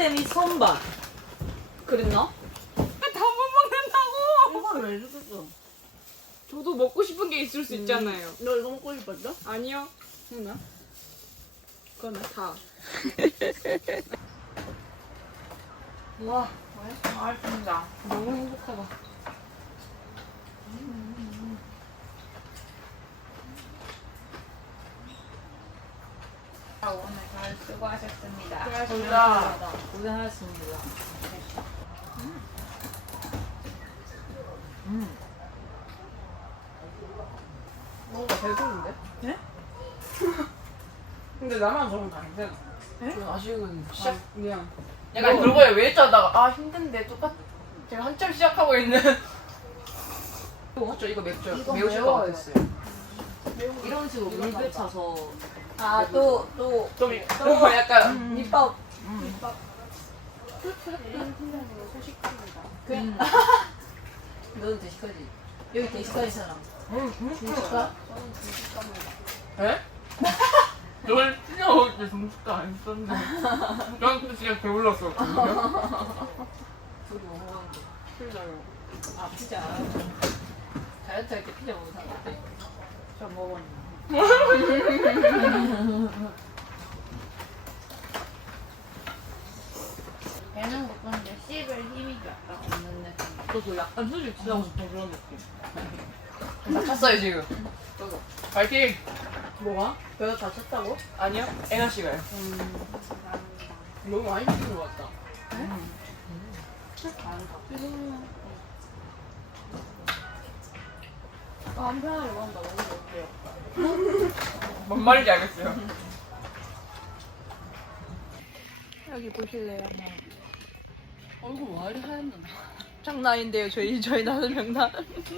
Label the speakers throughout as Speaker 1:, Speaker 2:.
Speaker 1: 푸드데미 선반. 그랬나?
Speaker 2: 다 못 먹는다고.
Speaker 1: 이걸 왜 줬어?
Speaker 2: 저도 먹고 싶은 게 있을 수 있잖아요.
Speaker 1: 너 이거 먹고 싶었어?
Speaker 2: 아니요.
Speaker 1: 했나? 그러면
Speaker 2: 다.
Speaker 1: 와, 맛있습니다.
Speaker 2: 너무 행복하다.
Speaker 3: 오늘 잘 수고하셨습니다.
Speaker 1: 고생하셨습니다. 고생하셨습니다.
Speaker 2: 뭔가 배부른데?
Speaker 1: 네?
Speaker 2: 근데 나만 저런 거 아닌데?
Speaker 1: 네?
Speaker 2: 아직은 시작 그냥
Speaker 1: 약간
Speaker 2: 그런 거에 왜 짜다가 아 힘든데 똑같 제가 한참 시작하고 있는 맞죠? 이거 맵죠?
Speaker 1: 이거
Speaker 2: 매우실 것
Speaker 1: 매워요.
Speaker 2: 같았어요.
Speaker 1: 이런 식으로 물배 차서
Speaker 3: 아, 또
Speaker 2: 좀 약간
Speaker 1: 밑밥. 너도 대식가지? 여기 대식가지잖아. 진짜?
Speaker 2: 에? 널 진짜 먹을 때 정식도 안 썼는데 저한테 진짜 배불렀었거든요.
Speaker 1: 저도 먹었는데.
Speaker 2: 진짜요.
Speaker 1: 아, 피자. 다이어트 할 때 피자 먹는 사람 어때? 저 먹었는데.
Speaker 3: 배는 고픈데 씹을 힘이 약간 없는 느낌.
Speaker 1: 저도 약간 수직 취하고 싶은 그런 느낌.
Speaker 2: 다쳤어요 지금.
Speaker 1: 저도.
Speaker 2: 파이팅!
Speaker 1: 뭐가? 배가 다쳤다고?
Speaker 2: 아니요? 애나 씨가요.
Speaker 1: 너무 많이 드신 것 같다. 한편하게 먹는다. 너무 좋대요.
Speaker 2: 뭔 말인지 알겠어요.
Speaker 3: 여기 보실래요?
Speaker 1: 얼굴 왜 이리 하얗나?
Speaker 3: 장난인데요. 저희 나는 장난.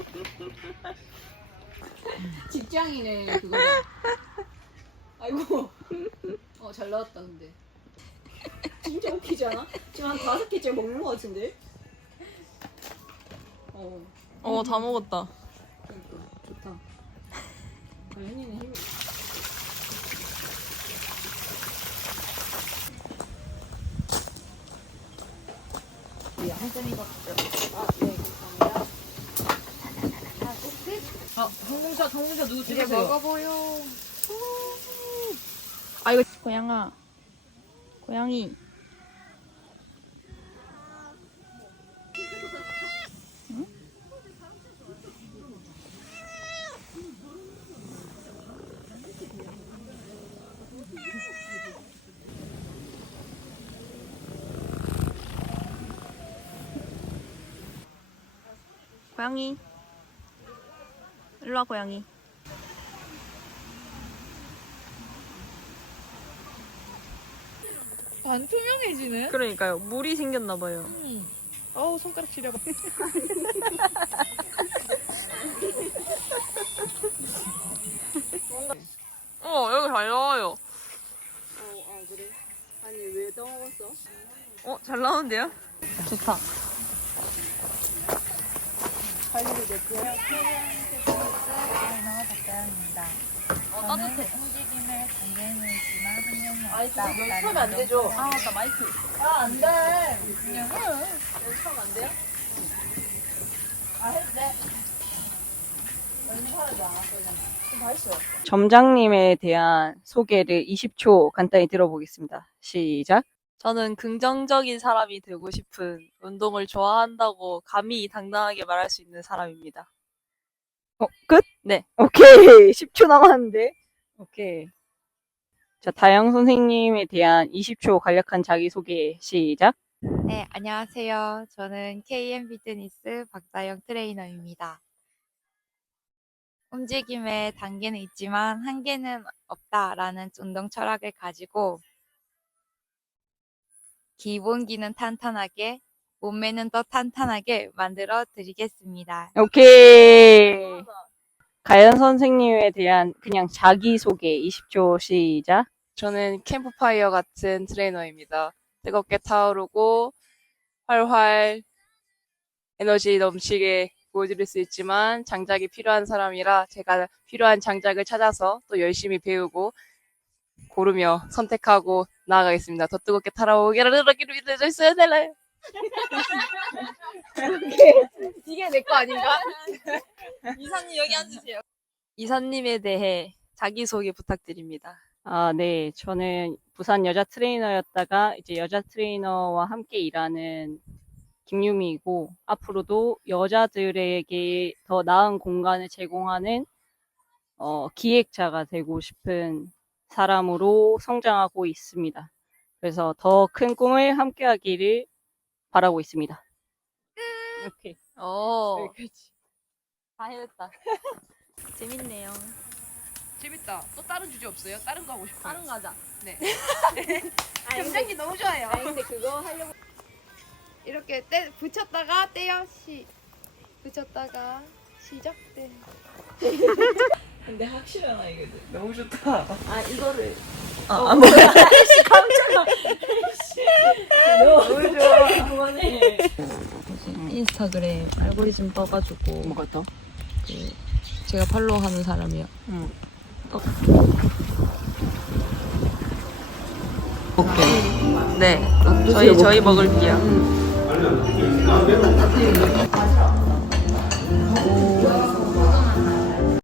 Speaker 1: 직장인의 그거다. 아이고. 잘 나왔다, 근데. 진짜 웃기지 않아? 지금 한 5개째 먹는 것 같은데?
Speaker 3: 다 먹었다.
Speaker 1: 그러니까. 좋다. 현이는 힘이. 한 잔이밖에 아, 네, 감사합니다. 항공샷 누구
Speaker 3: 이제
Speaker 1: 찍으세요?
Speaker 3: 먹어보요. 아 이거 고양아. 고양이. 고양이. 일로와 고양이.
Speaker 4: 반투명해지네.
Speaker 3: 그러니까요. 물이 생겼나봐요.
Speaker 4: 어우 손가락 시려봐.
Speaker 3: 여기 잘 나와요.
Speaker 1: 그래? 아니, 왜 떠먹었어?
Speaker 3: 잘 나오는데요? 좋다. 따뜻해.
Speaker 5: 움직임에 단계는 있지만 한명은
Speaker 1: 아니,
Speaker 5: 없다.
Speaker 1: 여기 차면 안 되죠?
Speaker 3: 맞다, 마이크.
Speaker 1: 안 돼. 여기 차면 안 돼요? 했대. 연습하지 않았어, 다 했어.
Speaker 3: 점장님에 대한 소개를 20초 간단히 들어보겠습니다. 시작. 저는 긍정적인 사람이 되고 싶은 운동을 좋아한다고 감히 당당하게 말할 수 있는 사람입니다. 끝? 네. 오케이. 10초 남았는데. 오케이. 자, 다영 선생님에 대한 20초 간략한 자기소개 시작.
Speaker 5: 네, 안녕하세요. 저는 KM 피트니스 박다영 트레이너입니다. 움직임에 단계는 있지만 한계는 없다라는 운동 철학을 가지고 기본기는 탄탄하게, 몸매는 더 탄탄하게 만들어 드리겠습니다.
Speaker 3: 오케이. 가연 선생님에 대한 그냥 자기소개 20초 시작.
Speaker 2: 저는 캠프파이어 같은 트레이너입니다. 뜨겁게 타오르고 활활 에너지 넘치게 보여드릴 수 있지만 장작이 필요한 사람이라 제가 필요한 장작을 찾아서 또 열심히 배우고
Speaker 3: 고르며 선택하고 나아가겠습니다. 더 뜨겁게 타라오기를 믿어져 있어야 될래요.
Speaker 5: 이게 내 거 아닌가?
Speaker 3: 이사님 여기 앉으세요. 이사님에 대해 자기소개 부탁드립니다. 아, 네. 저는 부산 여자 트레이너였다가 이제 여자 트레이너와 함께 일하는 김유미이고, 앞으로도 여자들에게 더 나은 공간을 제공하는 기획자가 되고 싶은 사람으로 성장하고 있습니다. 그래서 더 큰 꿈을 함께 하기를 바라고 있습니다. 이렇게. 여기까지. 다 해냈다. 재밌네요.
Speaker 2: 재밌다. 또 다른 주제 없어요? 다른 거 하고 싶어요.
Speaker 3: 다른 거 하자.
Speaker 2: 네.
Speaker 5: 굉장히 너무 좋아요.
Speaker 1: 아니 근데 그거 하려고
Speaker 5: 이렇게 붙였다가 떼요. 붙였다가 시작 떼.
Speaker 1: 근데 확실하나 이게
Speaker 2: 너무 좋다.
Speaker 1: 아 이거를
Speaker 3: 뭐야.
Speaker 1: 너무 좋아 그만해
Speaker 3: 인스타그램 알고리즘 떠가지고
Speaker 1: 뭐가 또?
Speaker 3: 제가 팔로우하는 사람이요. 네, 저희 먹을게요.